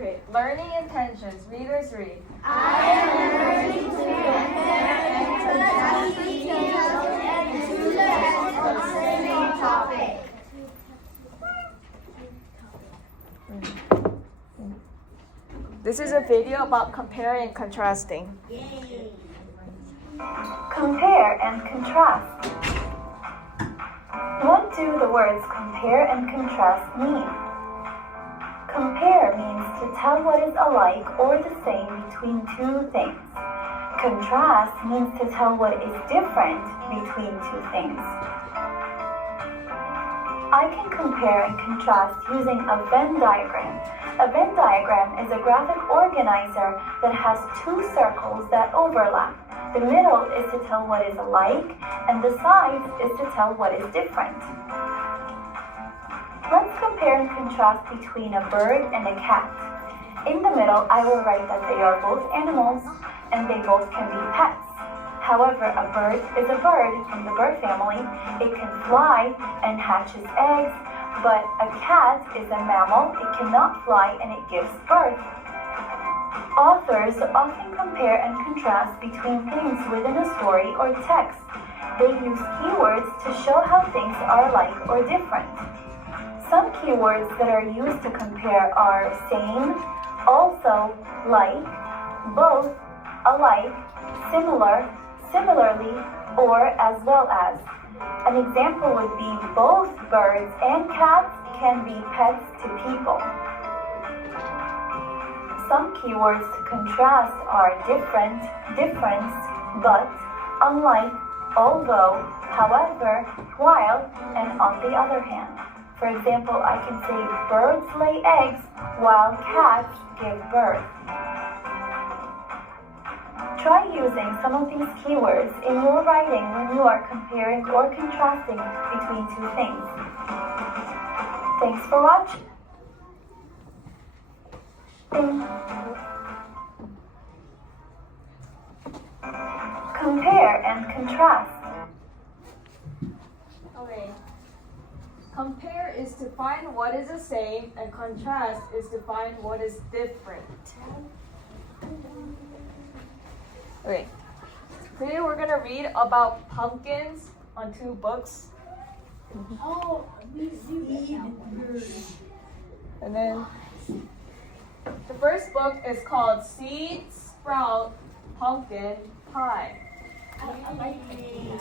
Okay, learning intentions. Readers read. I am learning to compare and contrast details and to learn concerning topic. This is a video about comparing and contrasting. Yay. Compare and contrast. What do the words compare and contrast mean? Compare means to tell what is alike or the same between two things. Contrast means to tell what is different between two things. I can compare and contrast using a Venn diagram. A Venn diagram is a graphic organizer that has two circles that overlap. The middle is to tell what is alike, and the sides is to tell what is different. Let's compare and contrast between a bird and a cat. In the middle, I will write that they are both animals, and they both can be pets. However, a bird is a bird from the bird family. It can fly and hatches eggs, but a cat is a mammal. It cannot fly and it gives birth. Authors often compare and contrast between things within a story or text. They use keywords to show how things are alike or different. Some keywords that are used to compare are same, also, like, both, alike, similar, similarly, or as well as. An example would be both birds and cats can be pets to people. Some keywords to contrast are different, difference, but, unlike, although, however, while, and on the other hand. For example, I can say birds lay eggs while cats give birth. Try using some of these keywords in your writing when you are comparing or contrasting between two things. Thanks for watching. Compare and contrast. Okay. Compare is to find what is the same, and contrast is to find what is different. Okay. Today we're gonna read about pumpkins on two books. Oh, we see that one. And then the first book is called Seed Sprout Pumpkin Pie. I like it.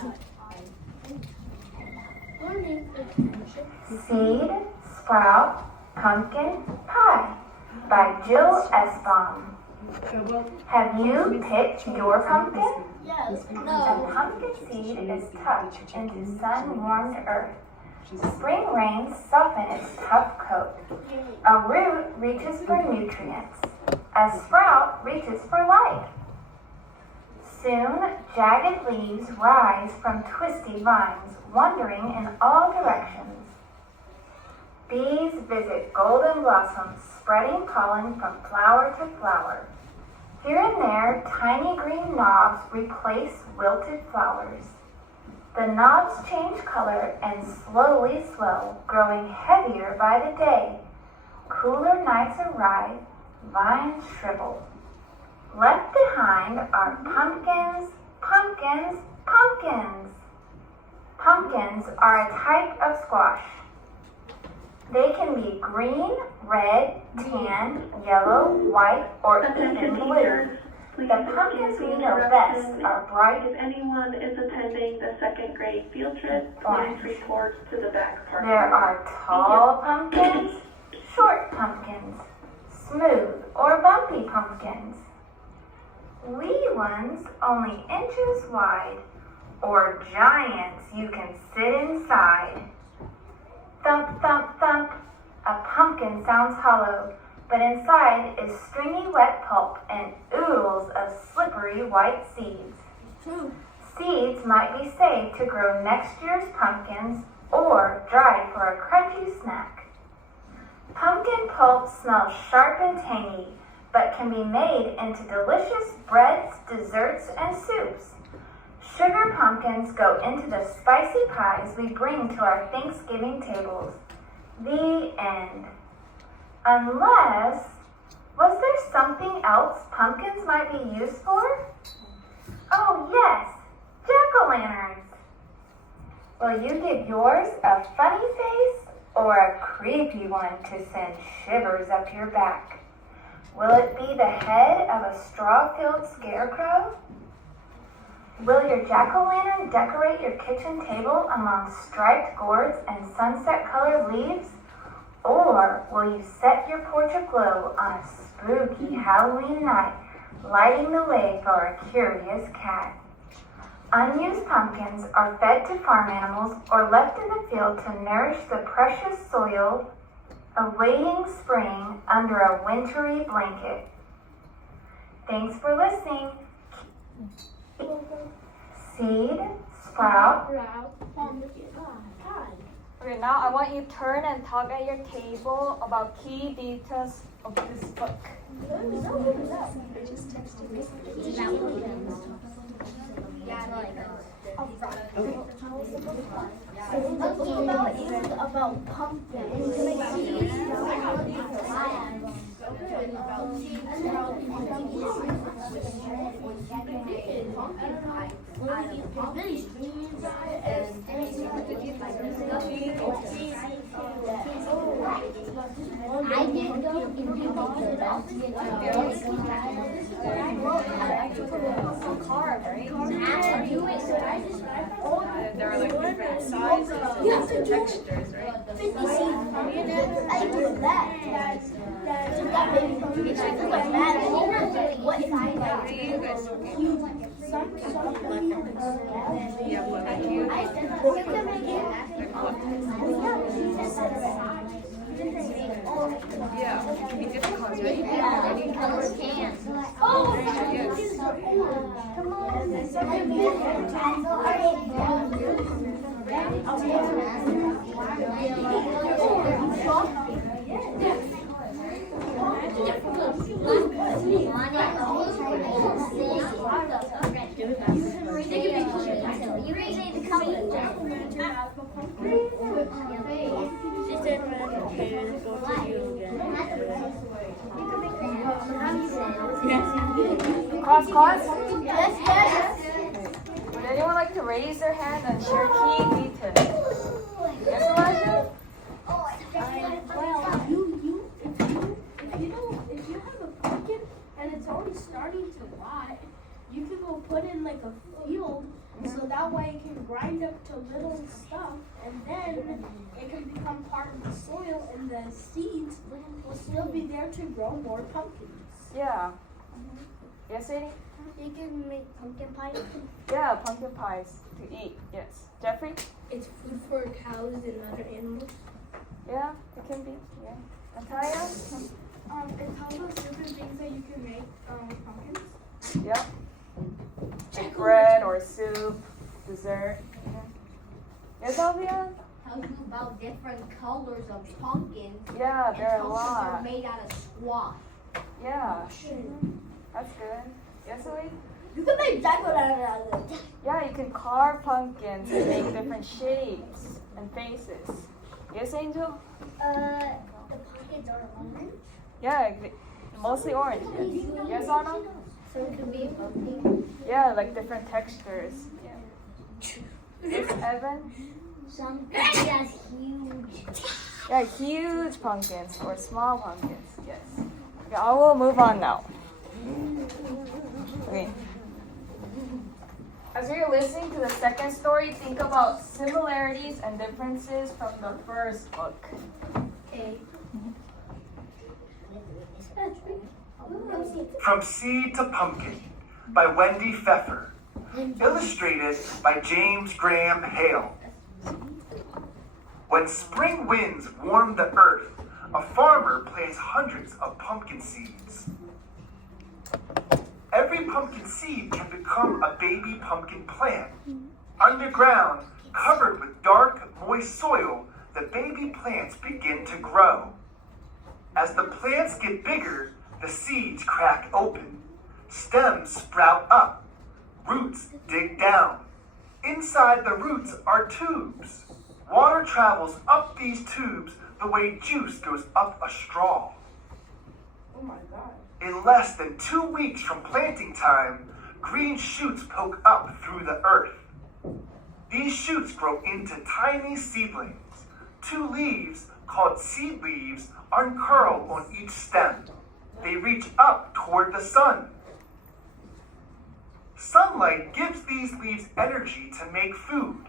Seed Sprout Pumpkin Pie by Jill Esbaum. Have you picked your pumpkin? Yes. A No. pumpkin seed is tucked into sun-warmed earth. Spring rains soften its tough coat. A root reaches for nutrients. A sprout reaches for life. Soon, jagged leaves rise from twisty vines, wandering in all directions. Bees visit golden blossoms, spreading pollen from flower to flower. Here and there, tiny green knobs replace wilted flowers. The knobs change color and slowly swell, growing heavier by the day. Cooler nights arrive, vines shrivel. Left behind are pumpkins, pumpkins, pumpkins. Pumpkins are a type of squash. They can be green, red, tan, yellow, white, or even blue. The pumpkins we know best are bright. If anyone is attending the second grade field trip, please report to the back parking lot. There are tall pumpkins, short pumpkins, smooth or bumpy pumpkins. Wee ones only inches wide, or giants you can sit inside. Thump, thump, thump. A pumpkin sounds hollow, but inside is stringy wet pulp and oodles of slippery white seeds. Seeds might be saved to grow next year's pumpkins or dried for a crunchy snack. Pumpkin pulp smells sharp and tangy, but can be made into delicious breads, desserts, and soups. Sugar pumpkins go into the spicy pies we bring to our Thanksgiving tables. The end. Unless Was there something else pumpkins might be used for? Oh yes, jack-o'-lanterns. Will you give yours a funny face or a creepy one to send shivers up your back? Will it be the head of a straw-filled scarecrow? Will your jack-o'-lantern decorate your kitchen table among striped gourds and sunset-colored leaves? Or will you set your porch aglow on a spooky Halloween night, lighting the way for a curious cat? Unused pumpkins are fed to farm animals or left in the field to nourish the precious soil, awaiting spring under a wintry blanket. Thanks for listening. Seed, sprout. Okay, now I want you to turn and talk at your table about key details of this book. About pumpkins. I didn't know There are like different sizes and textures, right? I do that. So that baby pumpkin is a bad. What size? Yeah, what are you? Yeah, it can be different colors, right? Yeah, colors can. Come You can say the Cross. Yes. Would anyone like to raise their hand and share key details? Yes, Elijah? Well, if you have a pumpkin and it's already starting to rot, you can go put in like a field so that way it can grind up to little stuff and then it can become part of the soil and the seeds will still be there to grow more pumpkins. Yeah. Yes, Sadie? You can make pumpkin pie. Yeah, pumpkin pies to eat. Yes. Jeffrey? It's food for cows and other animals. Yeah, it can be. Yeah. Natalia? It tells us different things that you can make pumpkins. Yeah. Like bread or soup, dessert. Yeah. Yes, Alvia? Tells you about different colors of pumpkins. Yeah, there are a Pumpkins lot. are made out of squash. Yeah. That's good. Yes, Elise? You can make jack-o'-lantern out of it. Yeah, you can carve pumpkins and make different shapes and faces. Yes, Angel? The pumpkins are orange. Yeah, mostly orange. Yes, Anna? So it could be a pumpkin. Yeah, like different textures. Yeah. Yes, Evan? Some could be as huge. Yeah, huge pumpkins or small pumpkins. Yes. Okay, I will move on now. Okay. As you're listening to the second story, think about similarities and differences from the first book. Okay. From Seed to Pumpkin by Wendy Pfeffer. Illustrated by James Graham Hale. When spring winds warm the earth, a farmer plants hundreds of pumpkin seeds. Every pumpkin seed can become a baby pumpkin plant. Underground, covered with dark, moist soil, the baby plants begin to grow. As the plants get bigger, the seeds crack open. Stems sprout up. Roots dig down. Inside the roots are tubes. Water travels up these tubes the way juice goes up a straw. Oh my God. In less than 2 weeks from planting time, green shoots poke up through the earth. These shoots grow into tiny seedlings. 2 leaves, called seed leaves, uncurl on each stem. They reach up toward the sun. Sunlight gives these leaves energy to make food.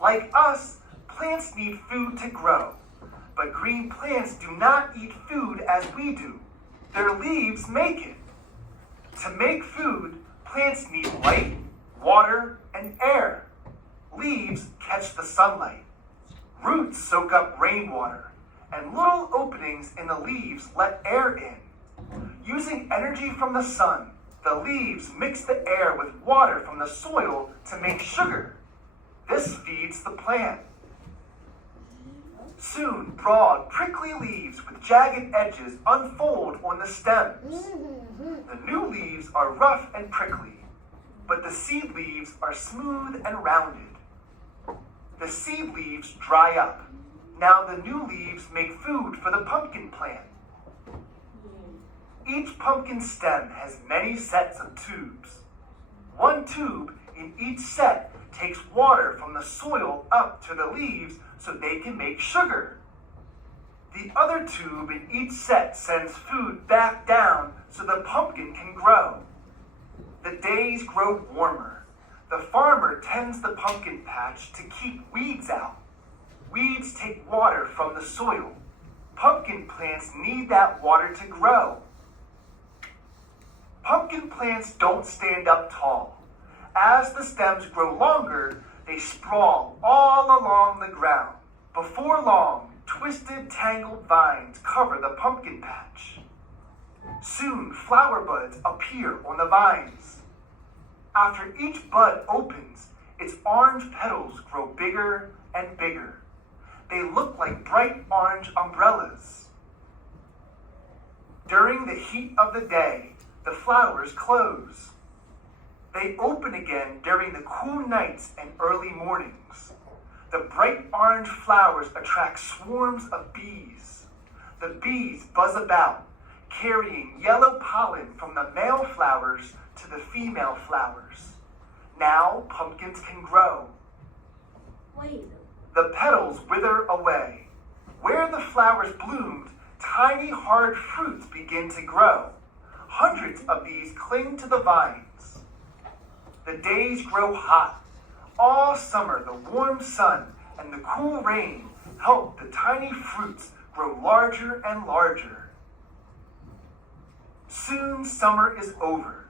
Like us, plants need food to grow. But green plants do not eat food as we do. Their leaves make it. To make food, plants need light, water, and air. Leaves catch the sunlight. Roots soak up rainwater, and little openings in the leaves let air in. Using energy from the sun, the leaves mix the air with water from the soil to make sugar. This feeds the plant. Soon, broad, prickly leaves with jagged edges unfold on the stems. The new leaves are rough and prickly, but the seed leaves are smooth and rounded. The seed leaves dry up. Now the new leaves make food for the pumpkin plant. Each pumpkin stem has many sets of tubes. 1 tube in each set takes water from the soil up to the leaves so they can make sugar. The other tube in each set sends food back down so the pumpkin can grow. The days grow warmer. The farmer tends the pumpkin patch to keep weeds out. Weeds take water from the soil. Pumpkin plants need that water to grow. Pumpkin plants don't stand up tall. As the stems grow longer, they sprawl all along the ground. Before long, twisted, tangled vines cover the pumpkin patch. Soon, flower buds appear on the vines. After each bud opens, its orange petals grow bigger and bigger. They look like bright orange umbrellas. During the heat of the day, the flowers close. They open again during the cool nights and early mornings. The bright orange flowers attract swarms of bees. The bees buzz about, carrying yellow pollen from the male flowers to the female flowers. Now pumpkins can grow. Wait. The petals wither away. Where the flowers bloomed, tiny hard fruits begin to grow. Hundreds of these cling to the vines. The days grow hot. All summer, the warm sun and the cool rain help the tiny fruits grow larger and larger. Soon summer is over.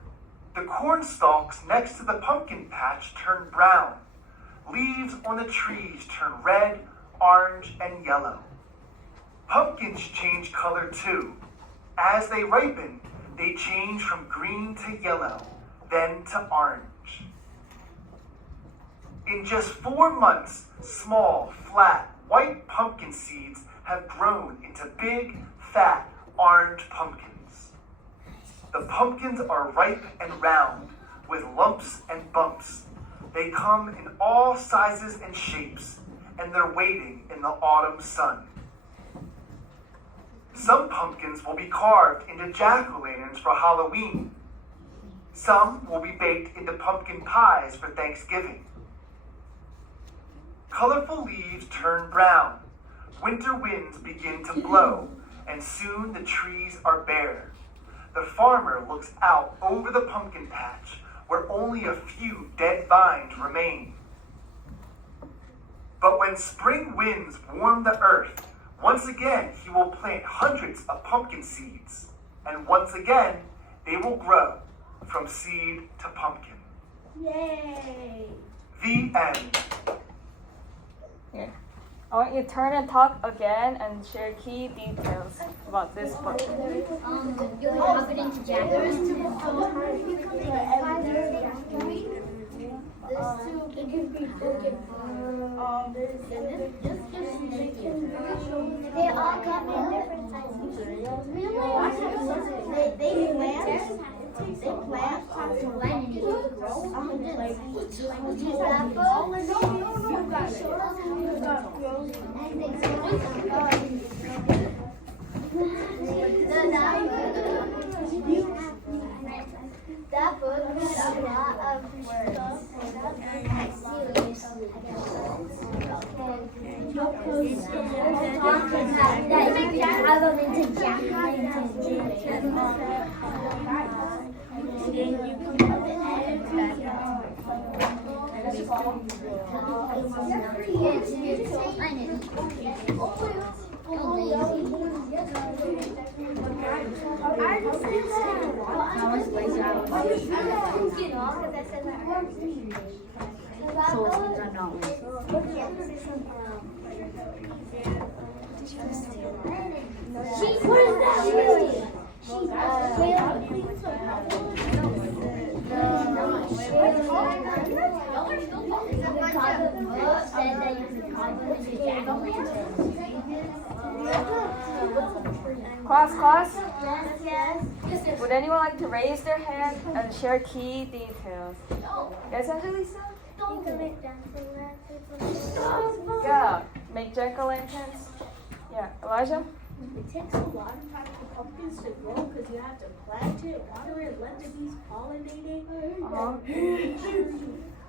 The corn stalks next to the pumpkin patch turn brown. Leaves on the trees turn red, orange, and yellow. Pumpkins change color too. As they ripen, they change from green to yellow, then to orange. In just 4 months, small, flat, white pumpkin seeds have grown into big, fat, orange pumpkins. The pumpkins are ripe and round, with lumps and bumps. They come in all sizes and shapes, and they're waiting in the autumn sun. Some pumpkins will be carved into jack-o'-lanterns for Halloween. Some will be baked into pumpkin pies for Thanksgiving. Colorful leaves turn brown. Winter winds begin to blow, and soon the trees are bare. The farmer looks out over the pumpkin patch, where only a few dead vines remain. But when spring winds warm the earth, once again he will plant hundreds of pumpkin seeds, and once again they will grow from seed to pumpkin. Yay! The end. Yeah. I want you to turn and talk again and share key details about this book. You'll drop it into jackets. They all come in different sizes. They plant to blend and grow. The apple. Class. Would anyone like to raise their hand and share key details? Yes, Angelisa? Yeah, make jack-o'-lanterns. Yeah, Elijah? It takes a lot of time for pumpkins to grow because you have to plant it, water it, let the bees pollinate it,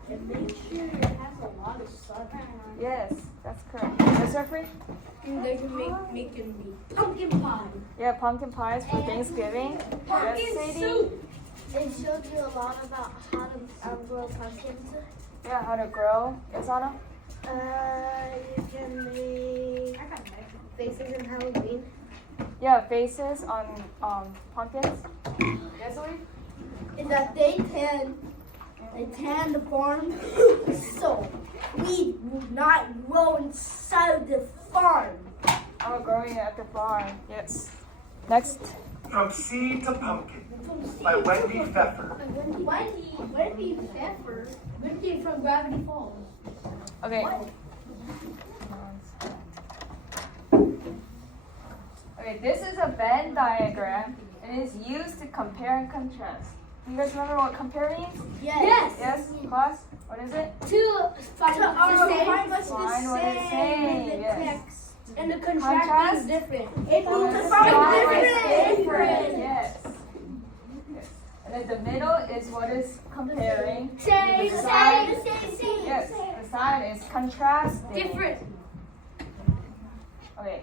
and make sure it has a lot of sun. Yes, that's correct. Yes, Jeffrey? They can make me pumpkin pie. Yeah, pumpkin pies for Thanksgiving. Yes, Sadie? It showed you a lot about how to grow pumpkins. Yeah, how to grow. Yes, Anna? You can make faces in Halloween. Yeah, faces on pumpkins. Yes, Louis? And that they tan the farm, so we will not grow inside the farm. Oh, growing at the farm. Yes. Next. From Seed to Pumpkin by Wendy Pfeffer. Wendy Pfeffer. Wendy from Gravity Falls. Okay. Okay, this is a Venn diagram and it is used to compare and contrast. Do you guys remember what compare means? Yes. Yes, class? What is it? Find what's the Find what is same. same, yes. And the Contrast? contrast is different. It means to Find find different. different. Yes. Yes. And then the middle is what is comparing. Same. The side, yes, the side is contrasting. Different. Okay.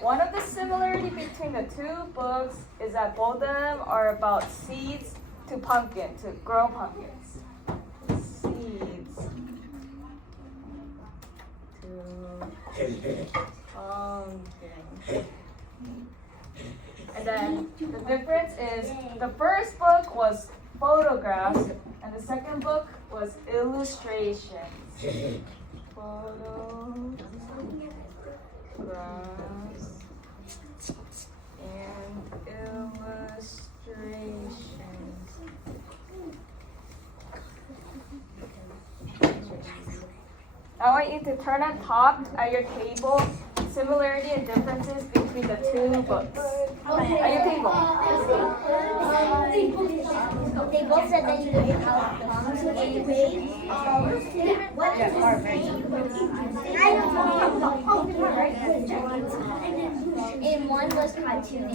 One of the similarity between the two books is that both of them are about seeds to pumpkin, to grow pumpkins. Seeds to pumpkin. And then the difference is the first book was photographs and the second book was illustrations. Photographs and illustrations. I want you to turn on top at your table similarity and differences between the two books. At your table. They both said that you could have plums and grapes. What is the same? And one was cartoony.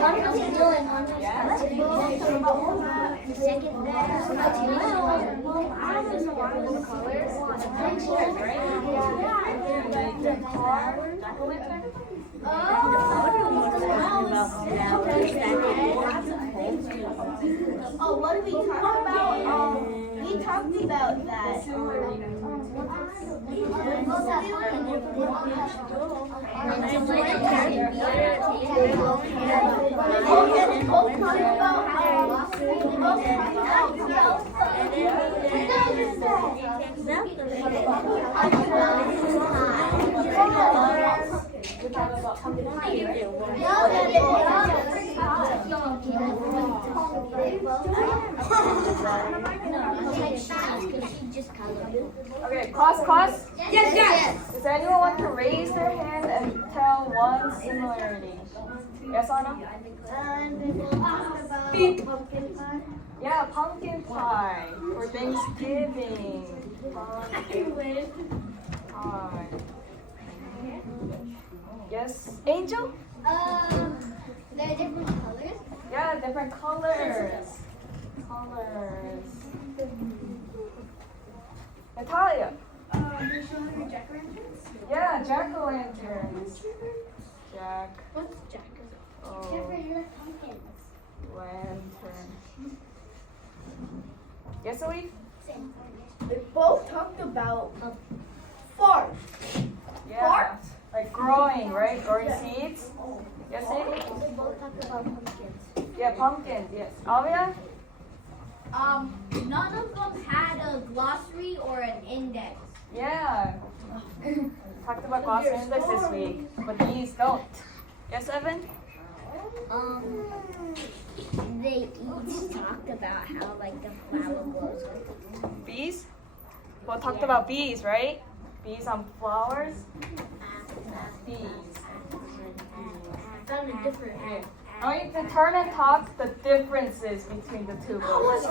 One was still and one was cartoony. The second was cartoony. Oh, what did we talk about? We talked about that. Okay, class? Yes. Does anyone want to raise their hand and tell one similarity? Yes, Anna? Yeah, pumpkin pie for Thanksgiving. Pumpkin pie. Yes, Angel? They're different colors. Yeah, different colors. Colors. Natalia? They're showing her jack-o'-lanterns. Yeah, jack-o'-lanterns. Jack. What's jack? Oh, Different little pumpkins. lantern. Yes, Elise? They both talked about farm. Yeah. Like growing, right? Growing seeds. Yes, Sadie? They both talk about pumpkins. Yeah, pumpkins, yes. Alia? None of them had a glossary or an index. Yeah. Talked about glossary index this week, but these don't. Yes, Evan? They each talked about how like the flower grows. Bees? Well, talked about bees, right? Bees on flowers? Bees. I found a different. Okay. I want you to turn and talk the differences between the two books.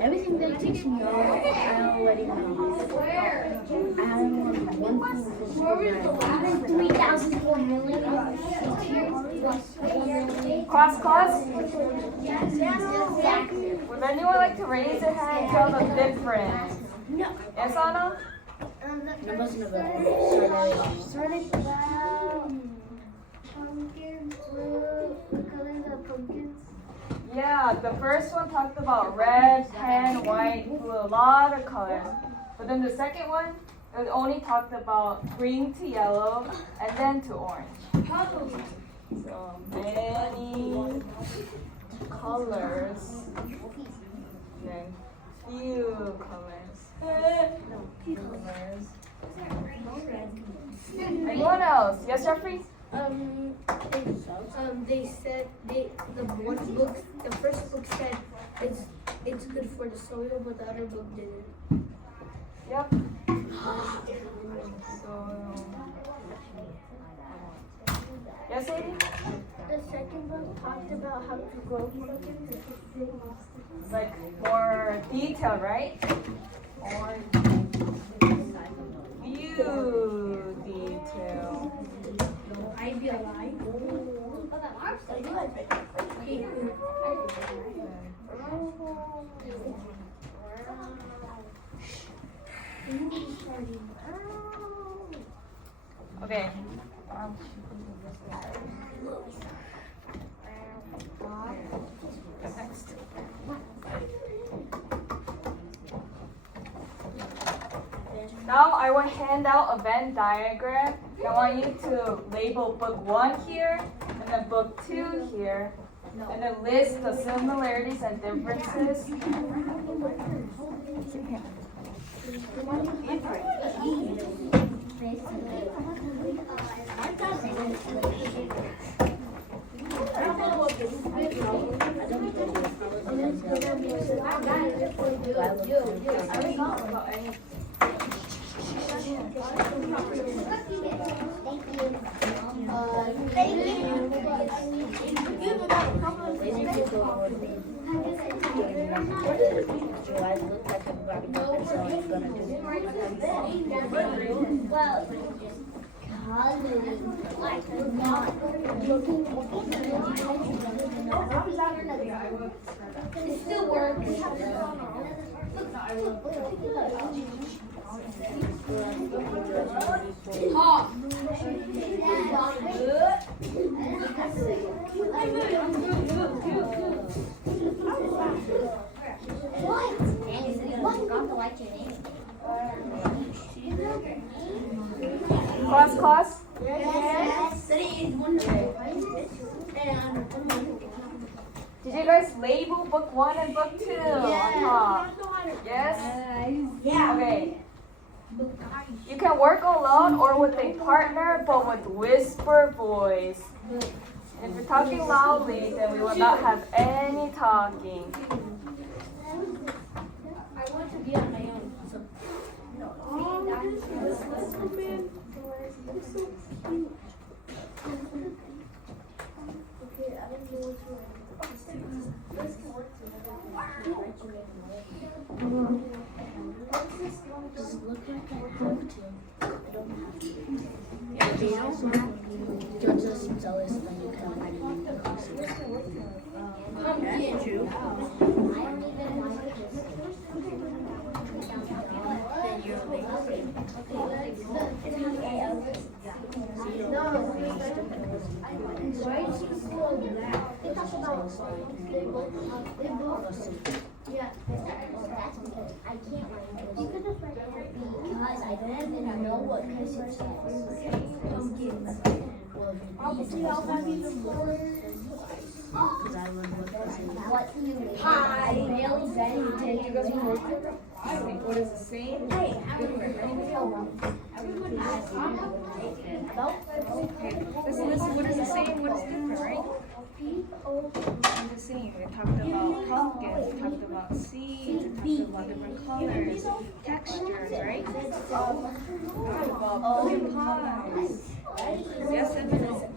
Everything they teach me, I already know. I 3,004 million. Class? Would anyone like to raise their hand and tell the difference? No. Yes, Anna? Pumpkins, blue, the colors of pumpkins. Yeah, the first one talked about red, tan, white, blue, a lot of colors. But then the second one, it only talked about green to yellow and then to orange. So many colors. Then few colors. Anyone else? Yes, Jeffrey? They said the first book said it's good for the soil, but the other book didn't. Yep. So, yes, Sadie? The second book talked about how to grow pumpkins. Like more detail, right? More view detail. I'd be alive. Okay. Next. Now I will hand out a Venn diagram. I want you to label book 1 here, and then book 2 here, and then list the similarities and differences. It still works. Class? Yes. Did you guys label book 1 and book 2 on top? Yes? Yeah. Okay. You can work alone or with a partner, but with whisper voice. If you're talking loudly, then we will not have any talking. I want to be on my own. So. Just look like I have to. I don't have to. If they don't have to, you're just jealous that you can't find anything close to it. True. I don't even like this. Then you're lazy. Why is she so black? Yeah, that's because I can't write this because I don't even know what message Hi. Really Did you guys work? What is the same? Listen, what is the same? What is different, right? The same. We talked about pumpkins, we talked about seeds, we talked about different colors, textures, right? We talked about pumpkin pies. Yes, and no.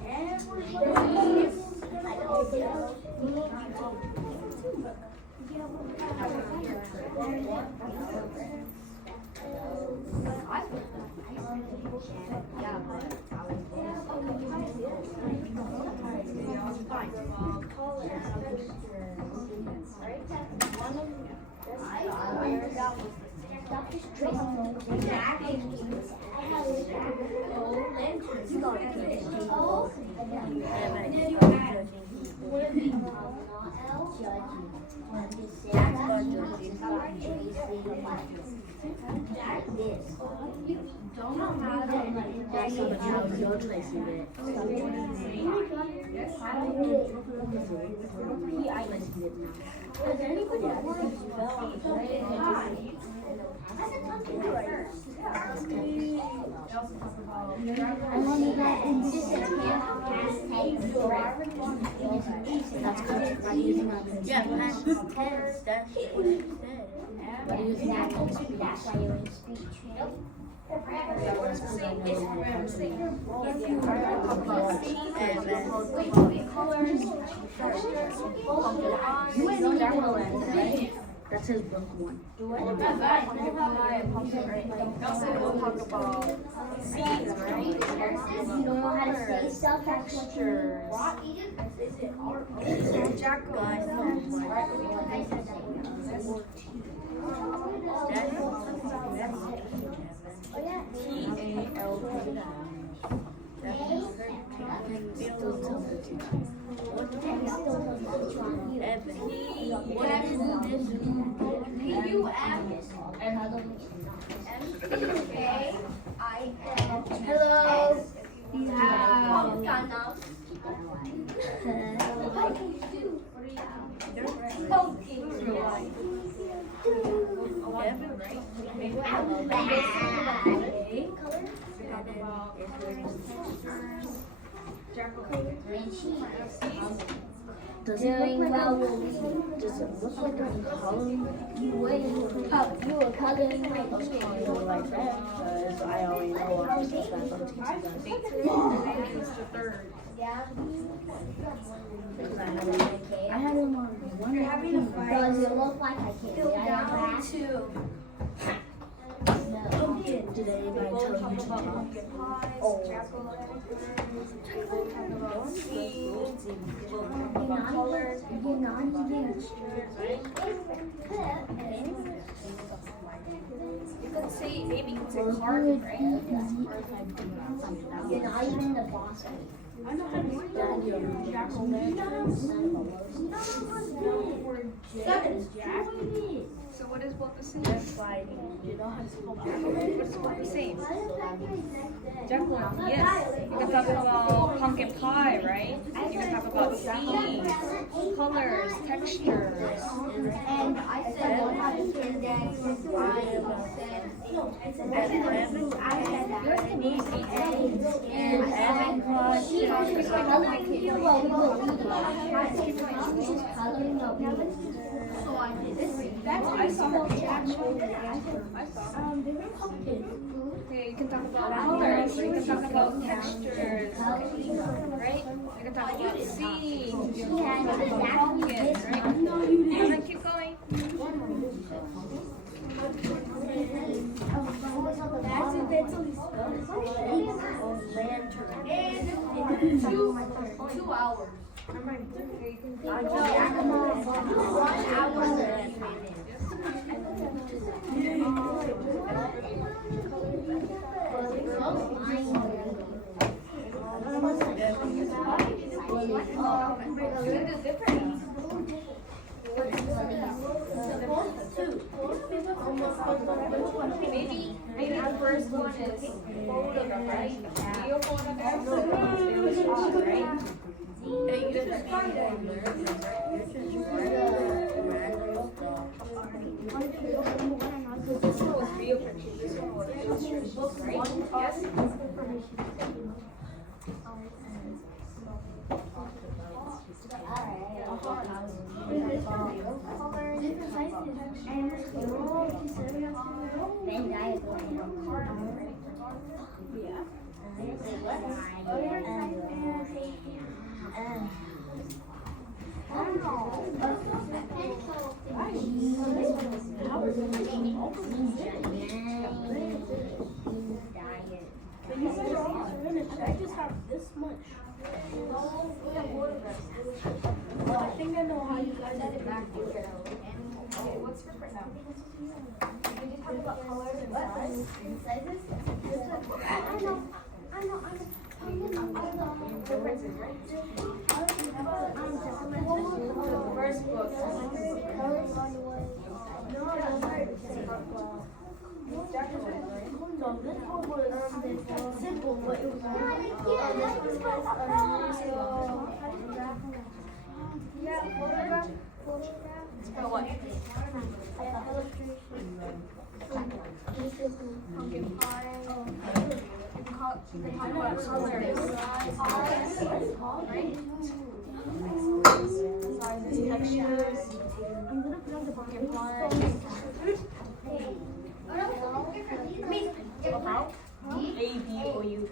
That says book 1. We'll talk about seeds, right? You don't know how to say stuff, Textures. TALP. Hello. Does it look like does it look like I'm coloring? You were coloring like that because I already know I'm supposed to teach I had them on one. Does it look like I can't see? No. Did anybody tell you to do? You could say, maybe you could say carbon, right? You're not even the boss. I know how to do that. Jack. So what is both the same? You know how to spell Jack? What are you saying? Jacqueline, yes. You can talk about pumpkin pie, right? You can talk about seeds, colors, textures. And I said, what happened to the day? I said that. And she was coloring so I did this. I saw her. I saw. Okay, you can talk about colors. You can talk about textures, right? You can talk about seeds. You can talk about pumpkins, right? And then keep going. And 2 hours. Maybe the first one is photograph, right? Video photograph, right? This one was real pictures, this one was illustrations, right? Yes? I just have this much. Well, I think I know how you guys did it back here. Okay, what's different now? Did you talk about colors and sizes? Differences, right? The first book. No, this one was simple, but it was For what? Pumpkin pie. You can talk about colors, right? Sizes, textures. I'm gonna put on the pumpkin pie. A-B-O-U-T.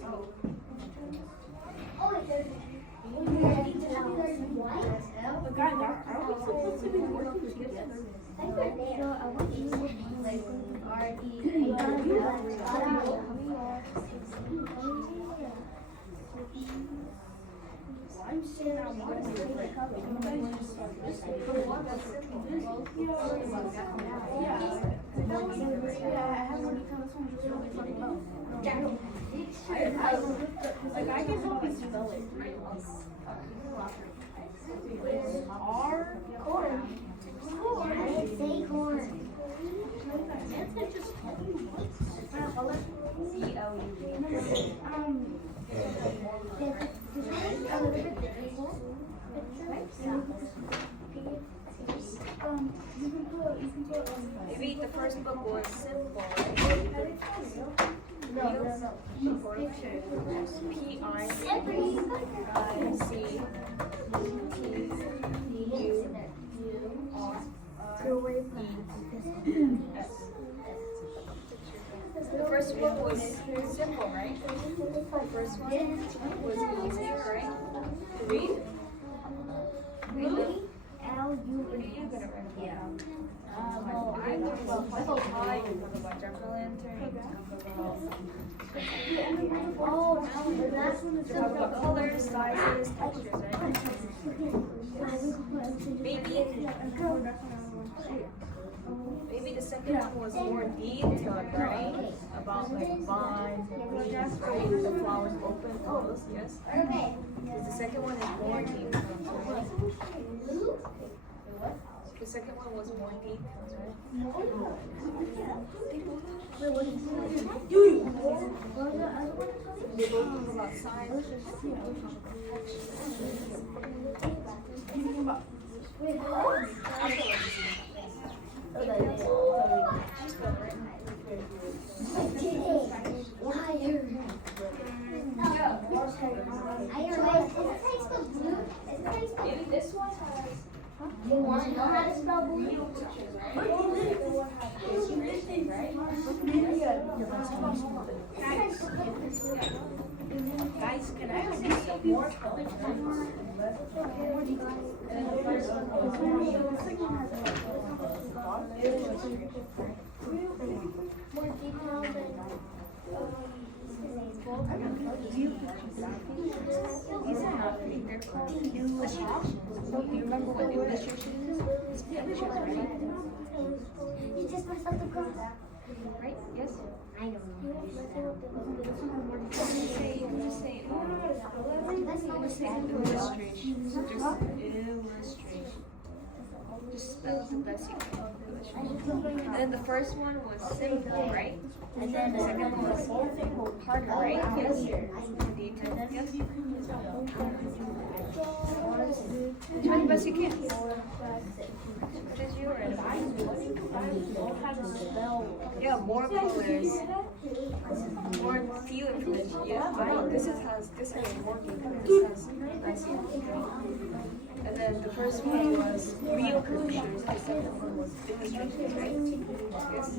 But guys, are we supposed to be working together? I'm saying I want to break up. You guys just start listening. Yeah, I have one because this one just really funny. Like, I can help you spell it. R Maybe the first book was simple, right? The first one was simple, right? The first one was easier, right? To read. Yeah. Well, I talk about butterfly, you talk about jack-o'-lantern, you talk about colors, sizes, textures, right? Maybe the second one was more detailed, right? About like vines, leaves, right? The flowers open, close, yes? The second one is more detailed, right? The second one was more detailed, right? They both talk about size. Maybe this one has. You want to know how to spell blue? Illustration, right? Guys, can I have some more spelling? And the first one was More detailed than Do you remember what illustration is? It's pictures, right? You just messed up the cross. Right? Yes? I don't know. Just say illustration. Just spell the best you can. And then the first one was simple, right? And then the second one was harder, right? Yes. Detailed. Yes. Try the best you can. What is yours? Yeah, more colors. More few information. Yeah. This has more details. This has and then the first one was real pictures, the second one was illustrations, right? Yes.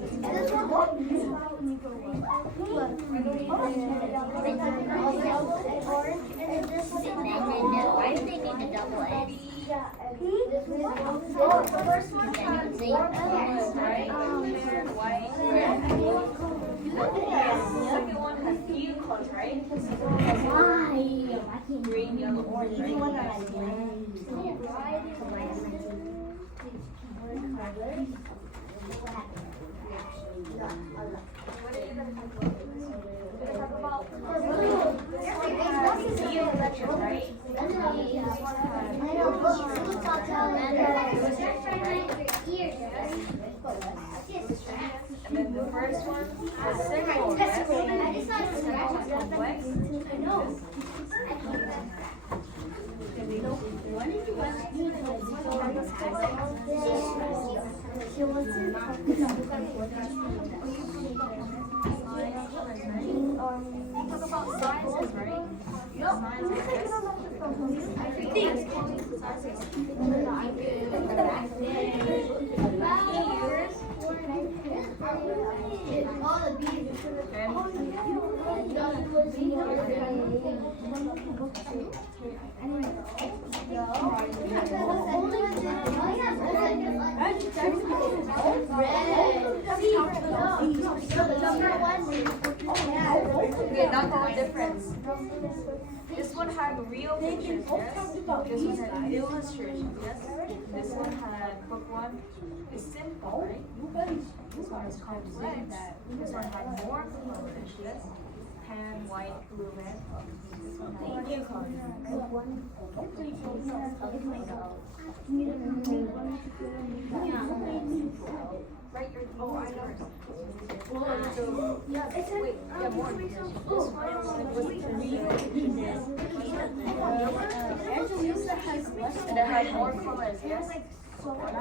Why do they need a double edge? The first one Then you Right? White, the second one has few colors, right? The second one has Why? green, yellow, orange, right? What are you gonna talk about? We're gonna talk about real pictures, right? And then the first one was simple, yes? The second one complex. Talk about sizes, right? Okay, not the difference. This one had real pictures, yes? This one had illustrations, yes? This one had book one is simple, right? This one is complex. This one had more colors, yes? pan, white, blue, red. Write your details first. And it has more colors, yes? I don't like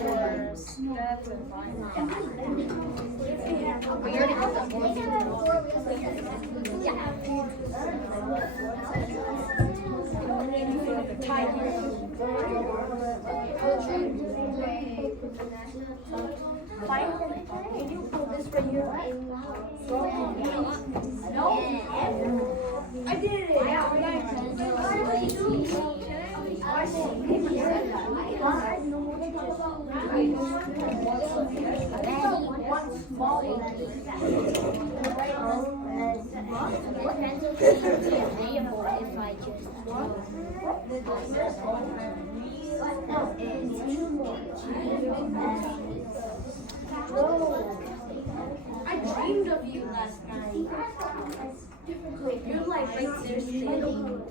little. Steps and fine. We already got the Can you pull this right here? No. I did it. I dreamed of you last night. You're like right there sitting.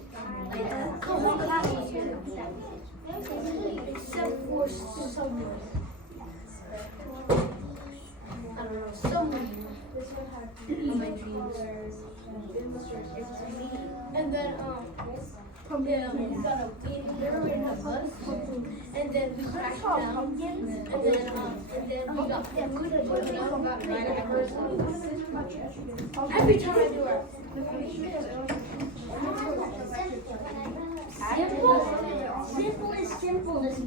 Except for someone. I don't know, someone in my dreams. And then we got a we in a bus, and then we crashed down, and then we got food, and we got right at first. Every time I do it. Simple is simple is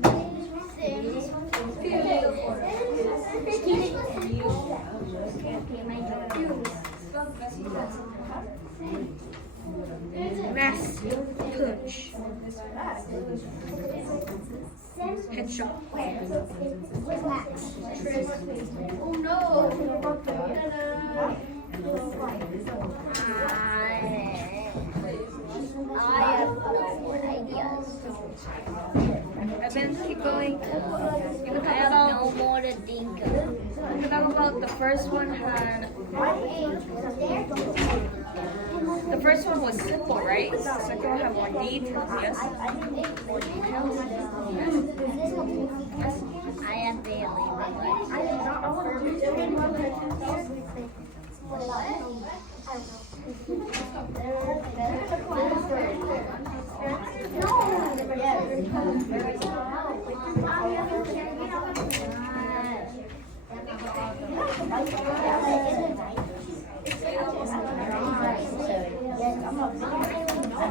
Mass punch. Headshot. Oh no! I have no more ideas. And then keep going. I have no more to think of. You can talk about the first one had. The first one was simple, right? The second one had more details, yes? More details? Yes. I am Bailey.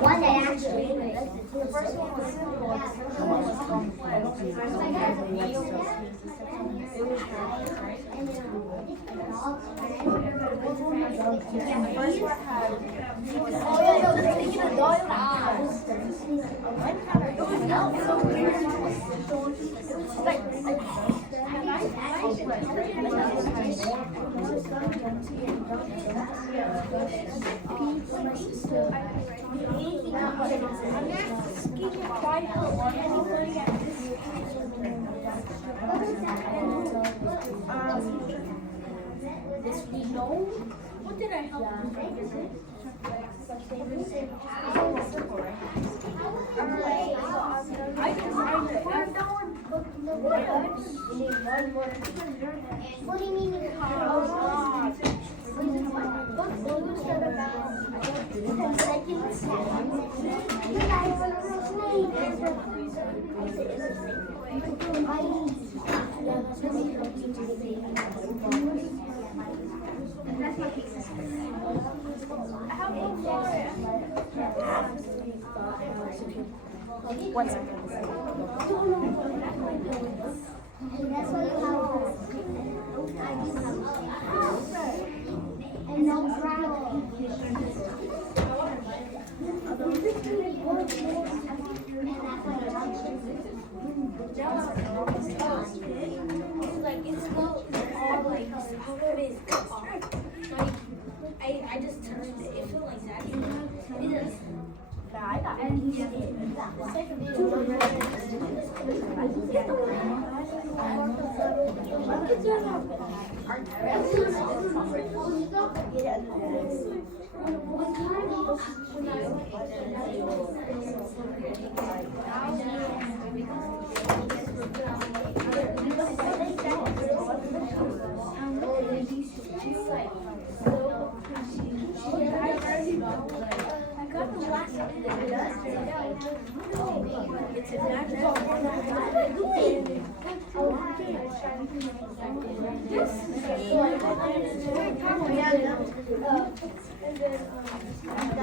One day actually. The first one was simple, the second one was complex. first one had. Oh yeah, no, they're taking a dog out. What did I help you? What do you mean you One second. That's what you have. And no travel. Like it's all like covered in like I just turned it. It felt like that. It is. And I got the last one. It's a